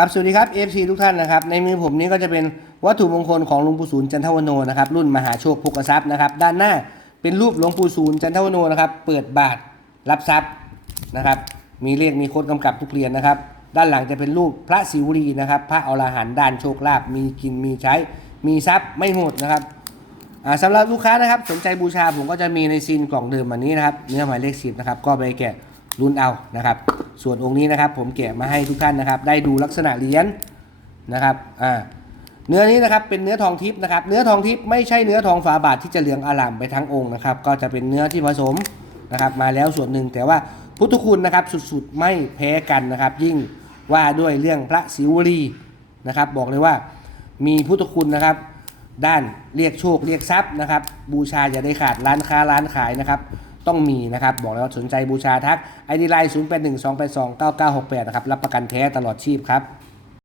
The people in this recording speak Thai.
ครับสวัสดีครับ FC ทุกท่านนะครับในมือผมนี้ก็จะเป็นวัตถุมงคลของหลวงปู่ศูนย์จันทวโนนะครับรุ่นมหาโชคภกทรัพย์นะครับด้านหน้าเป็นรูปหลวงปู่ศูนย์จันทวโนนะครับเปิดบาทรับทรัพย์นะครับมีเลขมีโค้ดกำกับทุกเรียญนะครับ ด้านหลังจะเป็นรูปพระศิวลีนะครับพระอรหันต์ด้านโชคลาภมีกินมีใช้ มีทรัพย์ไม่หมดนะครับสำหรับลูกค้านะครับสนใจบูชาผมก็จะมีในซีนกล่องเดิมอันนี้นะครับเนื้อหมายเลขสิบนะครับก็ไปแกะรุ่นเอานะครับ ส่วนองค์นี้นะครับ ผมแกะมาให้ทุกท่านนะครับ ได้ดูลักษณะเหรียญนะครับอ่าเนื้อนี้นะครับเป็นเนื้อทองทิพย์นะครับ เนื้อทองทิพย์ไม่ใช่เนื้อทองฝาบาทที่จะเหลืองอลามไปทั้งองค์นะครับ ก็จะเป็นเนื้อที่ผสมนะครับ มาแล้วส่วนหนึ่งแต่ว่าพุทธคุณนะครับสุดๆไม่แพ้กันนะครับ ยิ่งว่าด้วยเรื่องพระศิวลีนะครับ บอกเลยว่ามีพุทธคุณนะครับ ด้านเรียกโชคเรียกทรัพย์นะครับ บูชาอย่าได้ขาดร้านค้าร้านขายนะครับ ต้องมีนะครับ บอกเลยว่าสนใจบูชาทักไอดีไลน์0 8 1 2 8 2 9 9 6 8นะครับ รับประกันแท้ตลอดชีพครับ